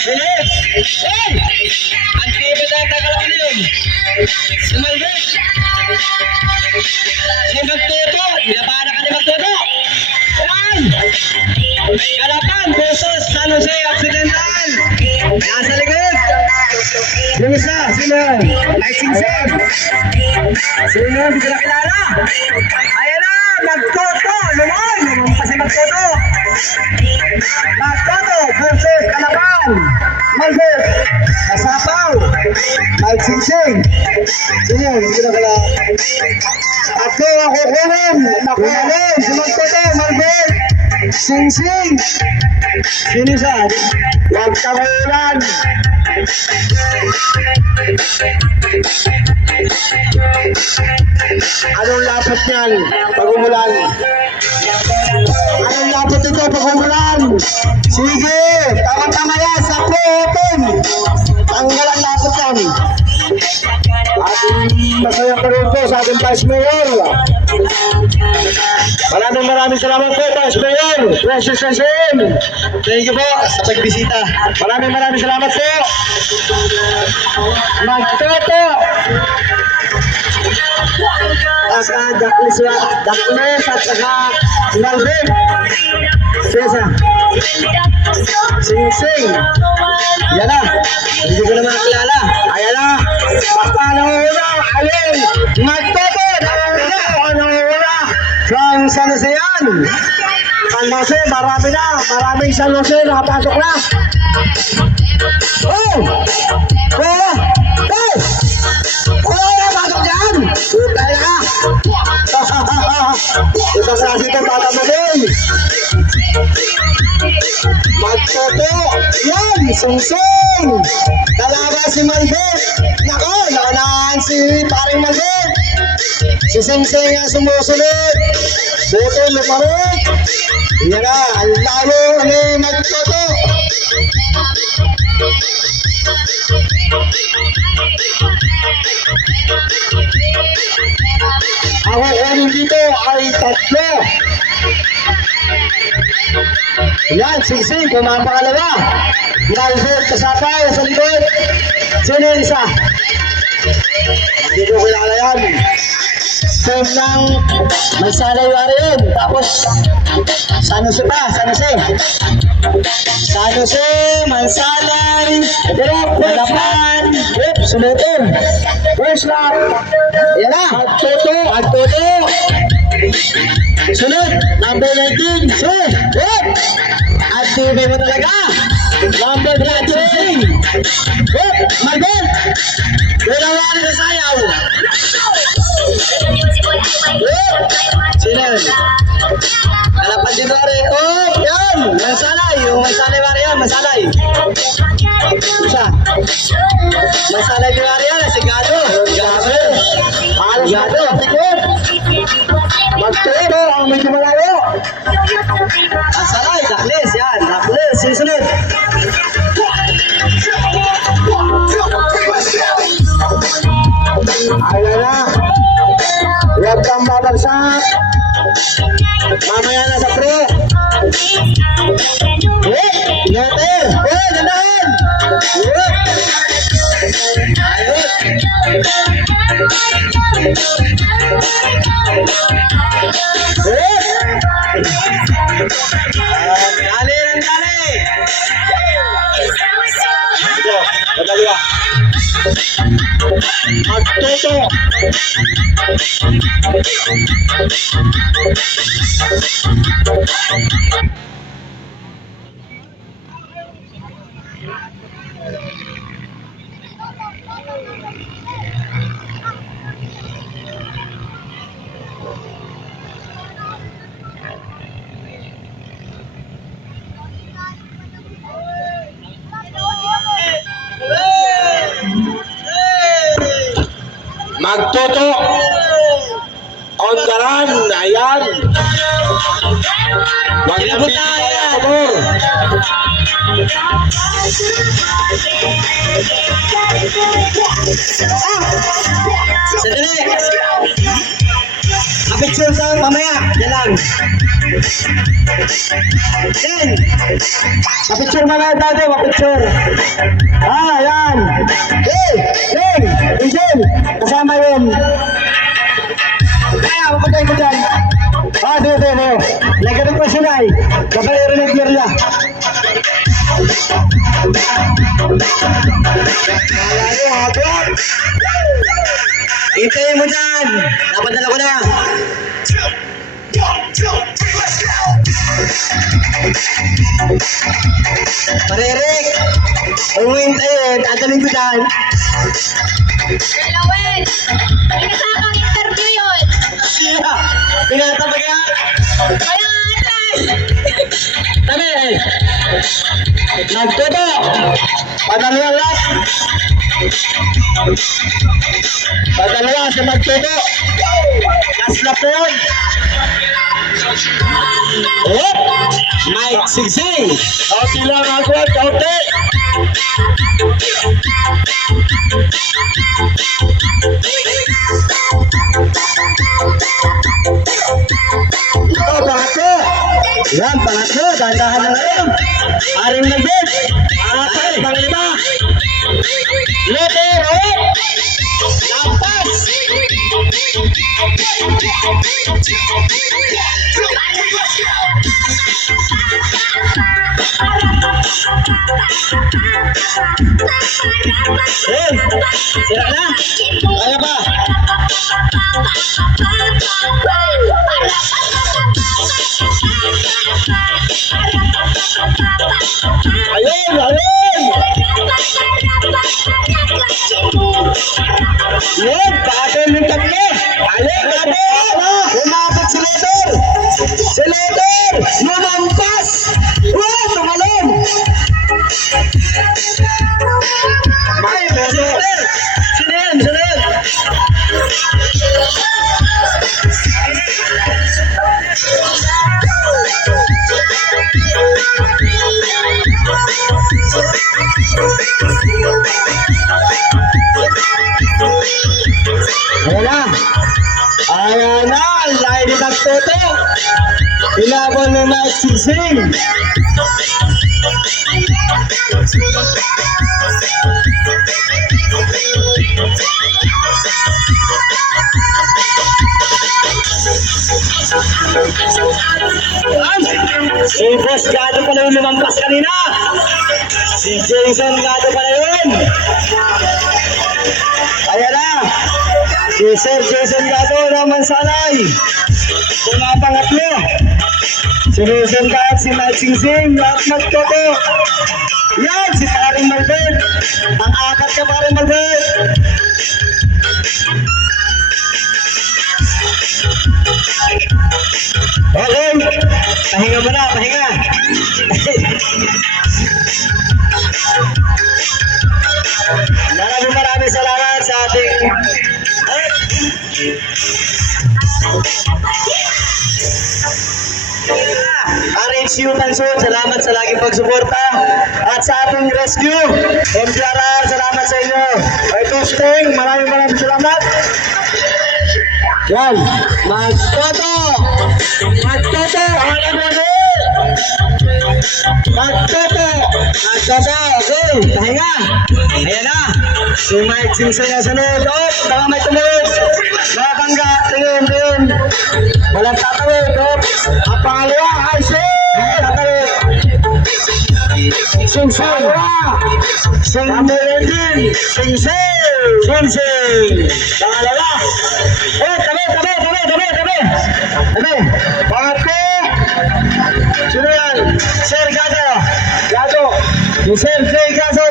Bilis! Hey! Ang tiba na tagalak na yun. Sumalbit! Si Magtuto! Nilapana ka ni Magtuto! Ayan! Kalapan versus San Jose Occidental! Nasa likod! Yung isa, sino? Lightsing Sen! Sino? Hindi ko na kilala! Ayan na! Magtuto! Lumon! Lumon pa si Magtuto! Magtuto versus Kalapan! Malbet! Kasapaw! Lightsing Sen! Sino? Hindi ko na kilala! Ako ang kukunin! Nakunin! Si Magtuto! Malbet! Sing-sing! Sino siya? Huwag ka maulan! Anong lapot niyan pag umulan? Anong lapot ito pag umulan? Sige! Tama-tama yan! Sakto! Open! Tanggal ang lapot yan! At masaya pa rin po sa ating Vice Mayor. Maraming salamat po, Vice Mayor. Precious SM. Thank you po sa pagbisita. Maraming salamat po. Magtoto. Saka Dakles at saka Malvin. Sesa. Sing-sing. Yan na. Hindi ko naman nakilala. Ayan na. Basta nanguna. Alin. Magtoto. Nanguna. From San Jose yan. San Jose, marami na. Maraming San Jose nakapasok na. Oh! Oh! Oh! Oh! Napasok dyan! Tutay na ka! Ito klase itong bata mo din. Magtoto! Yan! Sungsung! Talaga si Malbet! Nako! Nakanaan si paring Malbet! Si Sing-Sing ang sumusunod! Boto lumarot! Yan na! Ang lalo ni Magtoto! Ako kunin dito ay tatlo. Yan, Sing-Sing, pumapakalawa. Malbet, kasapay sa likod. Sino yung isa? Hindi ko kilala yan. Team ng Mansalay Warrior. Tapos, San Jose pa, San Jose. San Jose, Mansalay, Kalapan, Sulutin. First lap. Yan na. Agtoto. Sunod, number 19. Sunod. Active mo talaga. Number 13. Malbet. Dalawa na sayaw. Sino? Kalapan dito rin. Oh, yan. Mansalay. Yung Mansalay Warrior. Mansalay. Isa. Mansalay Warrior. Sigado. Gado. Gado. Magturo ang medyo malayo. Mansalay. Dakles. Yan. Dakles. Sisunod. Ayan na. Huwag kang babagsak. Mamaya na sa pro. Letter. Gandaan. Ayun. Dali lang dali. Ito. Madali ka. Magtoto. Magtoto on the run. Ayan. Wag na bitayan. Sandali. Picture sa mamaya. Yan lang. Yan. Mapicture mamaya tayo. Mapicture. Yan. Hey! Hey! Angel! Kasama yun. Kaya, mapatay ko dyan. Dito. Nagkaroon pa siya na eh. Kabalero ng Bierla. Malayo, habot! Hintayin mo dyan! Napadala ko na! Parerik! Huwag mo hintayin! Adalin ko dyan! Dalawin! Pinasakang interview yun! Siya! Pinatabag yan! Kaya ate! Tabi! Nagtuto! Padala lang! Padala sa magtuto! Kasla po yun! Mike Sigsing! Kauti lang ako! Kauti! Pangatlo! Yan, pangatlo! Dahan-dahan na ngayon! Aring nag-bid! Pangatlo! Panglima! Letter! Lampas! Sira na! Kaya ba? Ayun! Yan! Paatol ng tatlo! Ayun! Umabot si Letter! Si Letter! Lumampas! Tumalong! May beso! Sino yan? Ayan na! Ang lahi ni Nagtoto! Ilaban ng Nagsising! Si Boss Gado pala yung lumampas kanina! Si Jason Gado pala yun! Ayan na! Si Sir Jason Gado naman sanay! Pumapangatlo! Sinusunod ka at si Mike Singsing at Nagtoto! Yan! Si Paring Malbert! Ang akat ka Paring Malbert! Okay! Pahinga mo na! Pahinga! Maraming salamat sa ating RHU Tansun, salamat sa laging pagsuporta at sa ating rescue MPRR, salamat sa inyo. Ito Sting, maraming salamat. Yan, Magtoto, okay, pahinga. Ayan na, si Mike Singsing na sunod. Baka may tumunod. Mga bangga, tingin. Walang tatawid. Ang pangalawa, ay tatawid. Singsing. Pangalawa. Tabi. Pangatlo. Sino yan? Sir Gado. Sir J. Gado.